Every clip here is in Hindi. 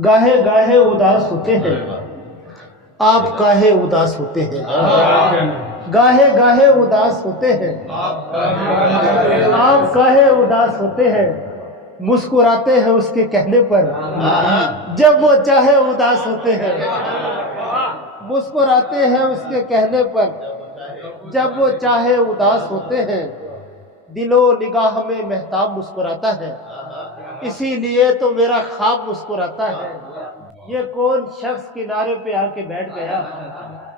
गाहे गाहे उदास होते हैं, आप काहे उदास होते हैं। गाहे गाहे उदास होते हैं, आप काहे उदास होते हैं। मुस्कुराते हैं उसके कहने पर, जब वो चाहे उदास होते हैं। मुस्कुराते हैं उसके कहने पर, जब वो चाहे उदास होते हैं। दिलो निगाह में महताब मुस्कुराता है, इसीलिए तो मेरा ख्वाब मुस्कुराता है। ये कौन शख्स किनारे पे आके बैठ गया,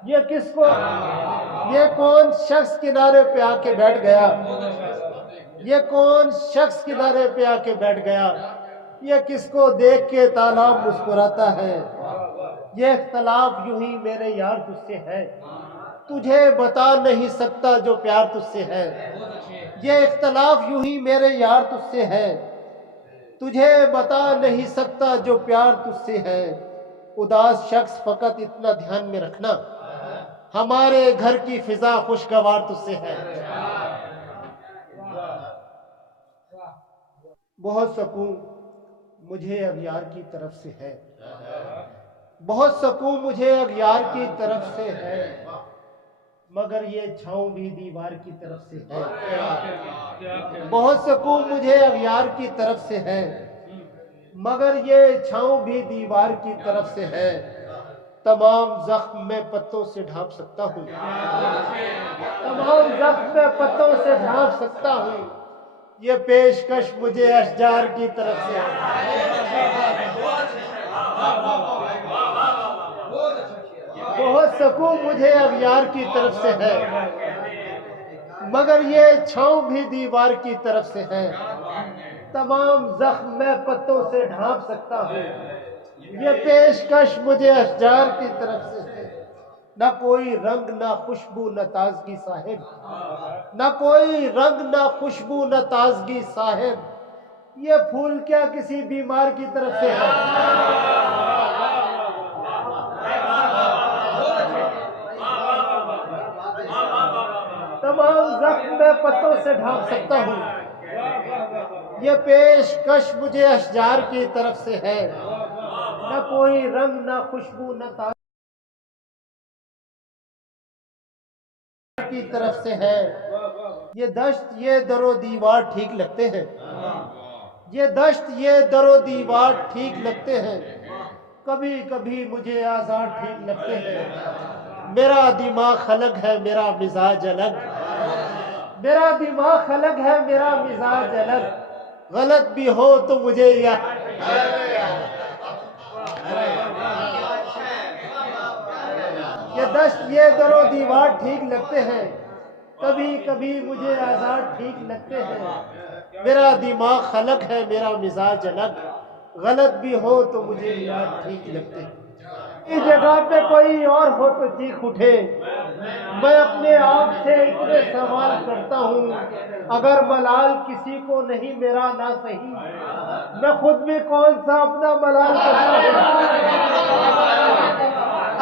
ये कौन शख्स किनारे पे आके बैठ गया। ये कौन शख्स किनारे पे आके बैठ गया। ये किसको देख के तालाब मुस्कुराता है। ये इख्तलाफ यूं ही मेरे यार तुझसे है, तुझे बता नहीं सकता जो प्यार तुझसे है। ये इख्तलाफ यूं ही मेरे यार तुझसे है, तुझे बता नहीं सकता जो प्यार तुझसे है। उदास शख्स फकत इतना ध्यान में रखना, हमारे घर की फिजा खुशगवार तुझसे है। बहुत सुकून मुझे अगियार की तरफ से है, बहुत सुकून मुझे अगियार की तरफ से है। मगर ये छाँव भी दीवार की तरफ से है। बहुत सुकून मुझे अगियार की तरफ से है, मगर ये छाँव भी दीवार की तरफ से है। तमाम जख्म मैं पत्तों से ढांप सकता हूँ, तमाम जख्म मैं पत्तों से ढांप सकता हूँ। ये पेशकश मुझे अशजार की तरफ से है। बहुत सुकून मुझे अगियार की तरफ से है, मगर ये छाँव भी दीवार की तरफ से है। तमाम जख्म मैं पत्तों से ढांप सकता हूँ। ये पेशकश मुझे अशजार की तरफ से है। न कोई रंग न खुशबू न ताजगी साहिब, न कोई रंग न खुशबू न ताजगी साहिब। ये फूल क्या किसी बीमार की तरफ से है। तमाम जख्म मैं पत्तों से ढांप सकता हूँ। ये पेशकश मुझे अशजार की तरफ से है। न कोई रंग न खुशबू न ताजगी की तरफ से है। ये दश्त ये दरो दीवार ठीक लगते हैं, ये दश्त ये दरो दीवार ठीक लगते हैं। कभी कभी मुझे आज़ाद ठीक लगते हैं। मेरा दिमाग अलग है मेरा मिजाज अलग, मेरा दिमाग अलग है मेरा मिजाज अलग। गलत भी हो तो मुझे ये दश्त ये दरो दीवार ठीक लगते हैं। कभी कभी मुझे आज़ाद ठीक लगते हैं। मेरा दिमाग अलग है मेरा मिजाज अलग, गलत भी हो तो मुझे याद ठीक लगते हैं। इस जगह पे कोई और हो तो चीख उठे। मैं अपने आप से इतने सवाल करता हूँ, अगर मलाल किसी को नहीं मेरा ना सही, मैं खुद भी कौन सा अपना मलाल करता हूँ।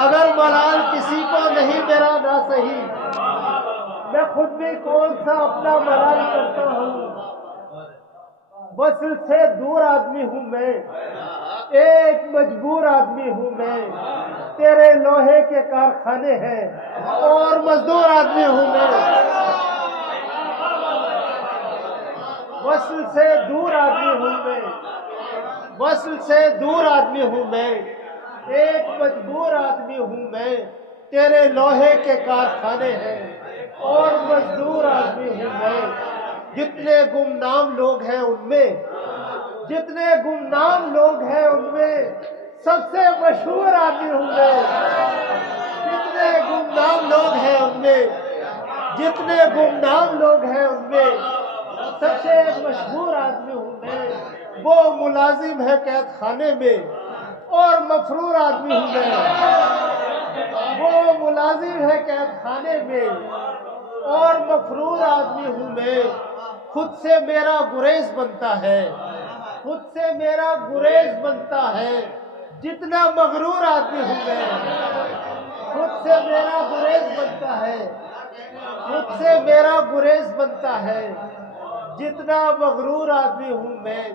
अगर मलाल किसी को नहीं मेरा ना सही, मैं खुद भी कौन सा अपना मलाल करता हूँ। वसल से दूर आदमी हूँ मैं, एक मजबूर आदमी हूँ मैं। तेरे लोहे के कारखाने हैं और मजदूर आदमी हूँ मैं। वसल से दूर आदमी हूँ मैं, वसल से दूर आदमी हूँ मैं। एक मजबूर आदमी हूँ मैं। तेरे लोहे के कारखाने हैं और मजदूर आदमी हूँ मैं। जितने गुमनाम लोग हैं उनमें, जितने गुमनाम लोग हैं उनमें सबसे मशहूर आदमी हूँ मैं। जितने गुमनाम लोग हैं उनमें, जितने गुमनाम लोग हैं उनमें सबसे मशहूर आदमी हूँ मैं। वो मुलाजिम है कैद खाने में और मफरूर आदमी हूँ मैं। वो मुलाजिम है कैद खाने में और मफरूर आदमी हूँ मैं। खुद से मेरा गुरेज बनता है, खुद से मेरा गुरेज बनता है। जितना मगरूर आदमी हूँ मैं, खुद से मेरा गुरेज बनता है, खुद से मेरा गुरेज बनता है। जितना मगरूर आदमी हूँ मैं,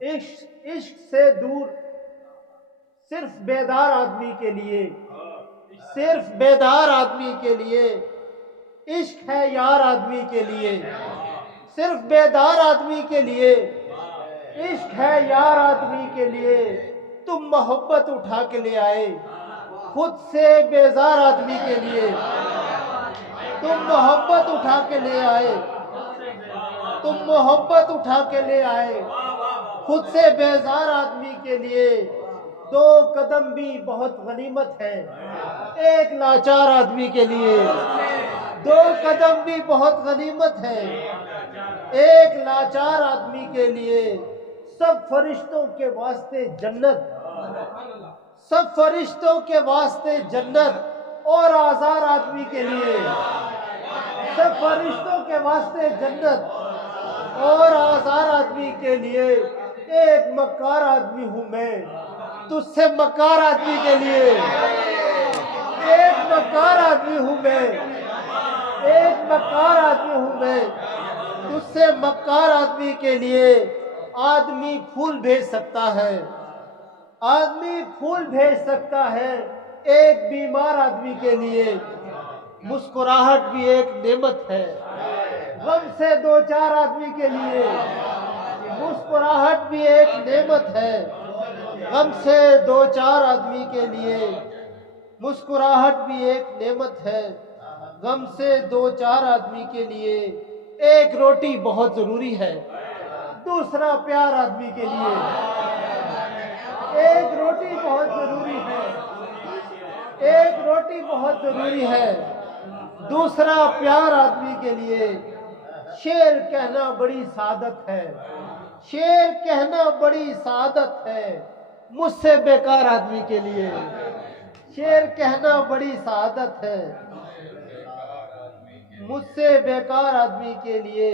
इश्क इश्क से दूर सिर्फ बेदार आदमी के लिए, सिर्फ बेदार आदमी के लिए। इश्क है यार आदमी के लिए, सिर्फ बेदार आदमी के लिए। इश्क है यार आदमी के लिए। तुम मोहब्बत उठा के ले आए खुद से बेजार आदमी के लिए। तुम मोहब्बत उठा के ले आए, तुम मोहब्बत उठा के ले आए खुद से बेजार आदमी के लिए। दो कदम भी बहुत गनीमत है एक लाचार आदमी के लिए। दो कदम भी बहुत गनीमत है एक लाचार आदमी के लिए। सब फरिश्तों के वास्ते जन्नत, सब फरिश्तों के वास्ते जन्नत और आज़ार आदमी के लिए। सब फरिश्तों के वास्ते जन्नत और आज़ार आदमी के लिए। एक मक्कार आदमी हूं मैं तुझसे मक्कार आदमी के लिए। एक मक्कार आदमी हूं मैं, एक मक्कार आदमी हूं मैं तुझसे मक्कार आदमी के लिए। आदमी फूल भेज सकता है, आदमी फूल भेज सकता है एक बीमार आदमी के लिए। मुस्कुराहट भी एक नेमत है गम से दो चार आदमी के लिए। मुस्कुराहट भी एक नेमत है गम से दो चार आदमी के लिए। मुस्कुराहट भी एक नेमत है गम से दो चार आदमी के लिए। एक रोटी बहुत जरूरी है दूसरा प्यार आदमी के लिए। एक रोटी बहुत जरूरी है, एक रोटी बहुत जरूरी है दूसरा प्यार आदमी के लिए। शेर कहना बड़ी सादत है, शेर कहना बड़ी सादत है मुझसे बेकार आदमी के लिए। शेर कहना बड़ी सादत है मुझसे बेकार आदमी के लिए।